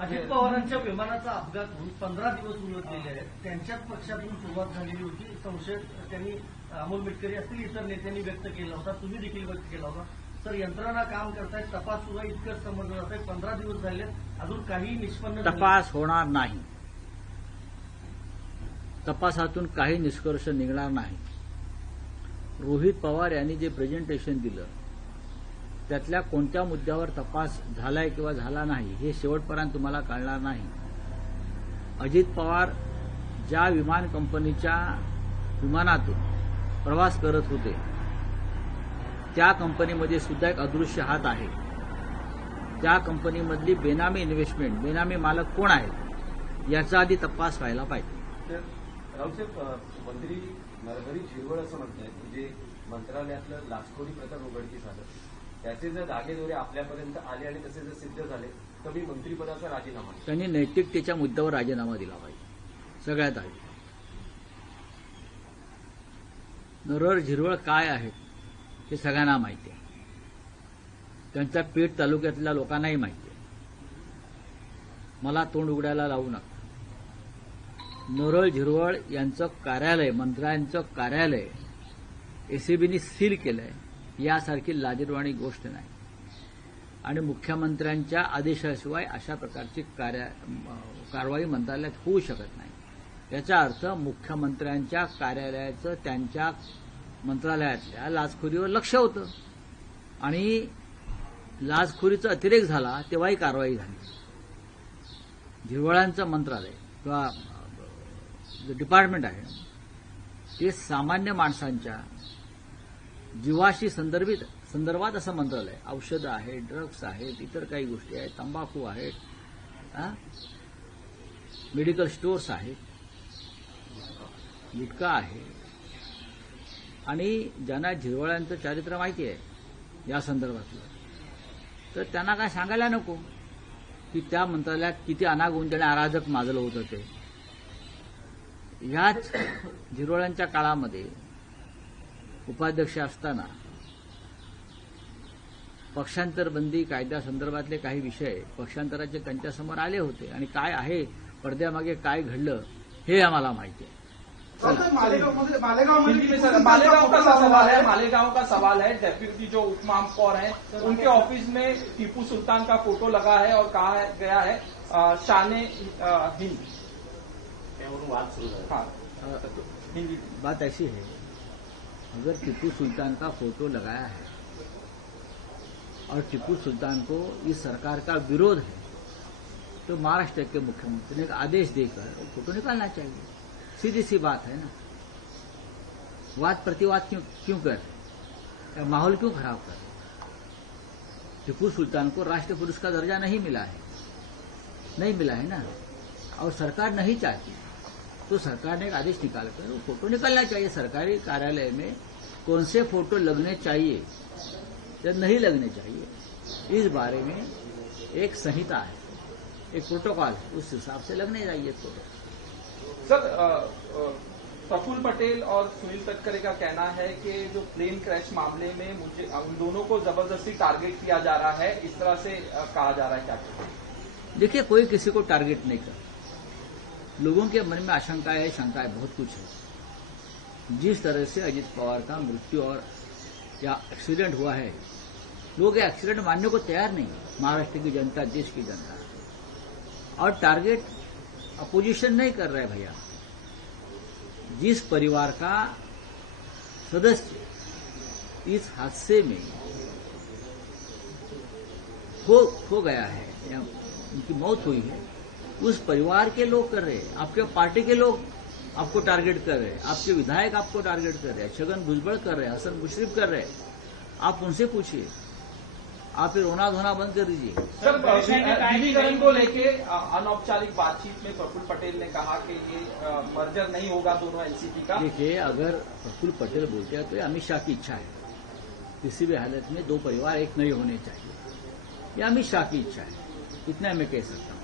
अजित पवारांच्या विमानाचा अपघात होऊन पंधरा दिवस उलटलेले आहेत. त्यांच्याच पक्षातून सुरुवात झालेली होती. संशय त्यांनी अमोल मिटकरी असतील इतर नेत्यांनी व्यक्त केला होता. तुम्ही देखील व्यक्त केला होता. सर यंत्रणा काम करतायत. तपास सुद्धा इतकंच समजलं जात आहे पंधरा दिवस झाले अजून काही निष्पन्न तपास होणार नाही. तपासातून काही निष्कर्ष निघणार नाही. रोहित पवार यांनी जे प्रेझेंटेशन दिलं त्यातल्या कोणत्या मुद्द्यावर तपास झालाय किंवा झाला नाही हे शेवटपर्यंत तुम्हाला कळणार नाही. अजित पवार ज्या विमान कंपनीच्या विमानातून प्रवास करत होते त्या कंपनीमध्ये सुद्धा एक अदृश्य हात आहे. त्या कंपनीमधली बेनामी इन्व्हेस्टमेंट बेनामी मालक कोण आहेत याचा आधी तपास व्हायला पाहिजे. रावसाहेब मंत्री नरहरी झिरवळ असं म्हणतायत म्हणजे मंत्रालयातलं लाचखोरी प्रकरण उघडकीस आलं. त्याचे जर धागेदोरे आपल्यापर्यंत आले आणि तसे जर सिद्ध झाले तर मी मंत्रिपदाचा राजीनामा त्यांनी नैतिकतेच्या मुद्द्यावर राजीनामा दिला पाहिजे. सगळ्यात आधी. नरळ झिरवळ काय आहेत हे सगळ्यांना माहिती आहे. त्यांचा पेठ तालुक्यातल्या लोकांनाही माहिती आहे. मला तोंड उघडायला लावू नका. नरळ झिरवळ यांचं कार्यालय मंत्र्यांचं कार्यालय एसीबीने सील केलंय. यासारखी लाजीरवाणी गोष्ट नाही आणि मुख्यमंत्र्यांच्या आदेशाशिवाय अशा प्रकारची कार्या कारवाई मंत्रालयात होऊ शकत नाही याचा अर्थ मुख्यमंत्र्यांच्या कार्यालयाचं त्यांच्या मंत्रालयातल्या लाचखोरीवर लक्ष होतं आणि लाचखोरीचा अतिरेक झाला तेव्हाही कारवाई झाली झिरवळांचं मंत्रालय किंवा जे डिपार्टमेंट आहे ते सामान्य माणसांच्या जीवाशी संदर्भित संदर्भात असं मंत्रालय औषधं आहेत ड्रग्स आहेत इतर काही गोष्टी आहेत तंबाखू आहेत मेडिकल स्टोअर्स आहेत गुटखा आहे. आणि ज्यांना झिरवळ्यांचं चारित्र्य माहिती आहे या संदर्भातलं. तर त्यांना काय सांगायला नको? की त्या मंत्रालयात किती अनागोंदने अराजक माजलं होतं ते. ह्याच झिरवळ्यांच्या काळामध्ये उपाध्यक्ष असताना पक्षांतर बंदी कायद्यासंदर्भातले काही विषय पक्षांतराचे त्यांच्यासमोर आले होते आणि काय आहे पडद्यामागे काय घडलं हे आम्हाला माहिती आहे. मालेगांव का सवाल है मालेगांव का सवाल है डेप्यूटी जो हैं उनके ऑफिस में टीपू सुल्तान का फोटो लगा है और कहा है- गया है शान हिंद। हाँ। हिंदी बात ऐसी है अगर टीपू सुल्तान का फ़ोटो लगाया है और टीपू सुल्तान को इस सरकार का विरोध है तो महाराष्ट्र के मुख्यमंत्री ने आदेश देकर फ़ोटो निकालना चाहिए। सीधी सी बात है ना। वाद प्रतिवाद क्यों क्यों कर रहे? माहौल क्यों खराब कर रहे? टीपू सुल्तान को राष्ट्र पुरुष का दर्जा नहीं मिला है। नहीं मिला है ना। और सरकार नहीं चाहती। तो सरकार ने एक आदेश निकालकर वो फ़ोटो निकालना चाहिए सरकारी कार्यालय में कौन से फ़ोटो लगने चाहिए या नहीं लगने चाहिए इस बारे में एक संहिता है एक प्रोटोकॉल है उस हिसाब से लगने चाहिए फ़ोटो सर अ, पटेल और सुनील तटकरे का कहना है कि जो प्लेन क्रैश मामले में मुझे उन दोनों को ज़बरदस्ती टारगेट किया जा रहा है इस तरह से कहा जा रहा है क्या? देखिए कोई किसी को टारगेट नहीं कर लोगों के मन में आशंका है शंका है बहुत कुछ है। जिस तरह से अजित पवार का मृत्यु और या एक्सीडेंट हुआ है, लोग एक्सीडेंट मानने को तैयार नहीं महाराष्ट्र की जनता, देश की जनता। और टारगेट अपोजिशन नहीं कर रहे भैया। जिस परिवार का सदस्य इस हादसे में खो गया है, या उनकी मौत हुई है उस परिवार के लोग कर रहे हैं आपके पार्टी के लोग आपको टारगेट कर रहे हैं आपके विधायक आपको टारगेट कर रहे हैं छगन भुजबल कर रहे हैं हसन मुशरिफ कर रहे हैं। आप उनसे पूछिए। आप फिर रोना धोना बंद कर दीजिए। सर विलीकरण को लेके अनौपचारिक बातचीत में प्रफुल्ल पटेल ने कहा कि ये मर्जर नहीं होगा दोनों एनसीपी का। देखिए अगर प्रफुल्ल पटेल बोलते हैं तो ये अमित शाह की इच्छा है। किसी भी हालत में दो परिवार एक नहीं होने चाहिए। ये अमित शाह की इच्छा है। इतना मैं कह सकता हूँ।